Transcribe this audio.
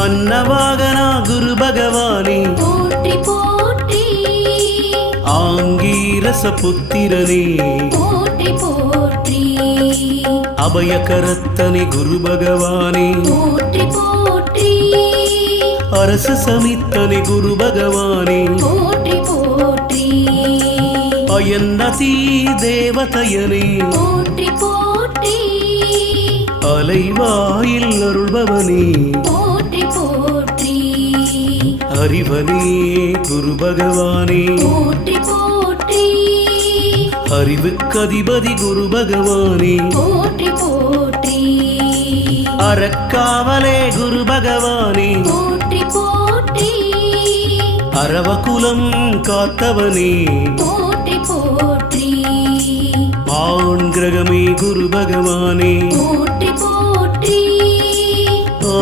அன்னவாகனா குரு பகவானே போற்றி போற்றி ஆங்கீரச புத்திரனே போற்றி போற்றி அபயகரத்தனே குரு பகவானே போற்றி போற்றி அரச சமித்தனே குரு பகவானே போற்றி போற்றி அயன்னதி தேவதையனே போற்றி போற்றி அலைவாயில் அருள்பவனே போற்றி போற்றி அறிவனே குரு பகவானே போற்றி போற்றி அறிவுக்கதிபதி குரு பகவானே போற்றி போற்றி அறக்காவலே குரு பகவானே போற்றி போற்றி அரவகுலம் காத்தவனே போற்றி போற்றி ஆண் கிரகமே குரு பகவானே போற்றி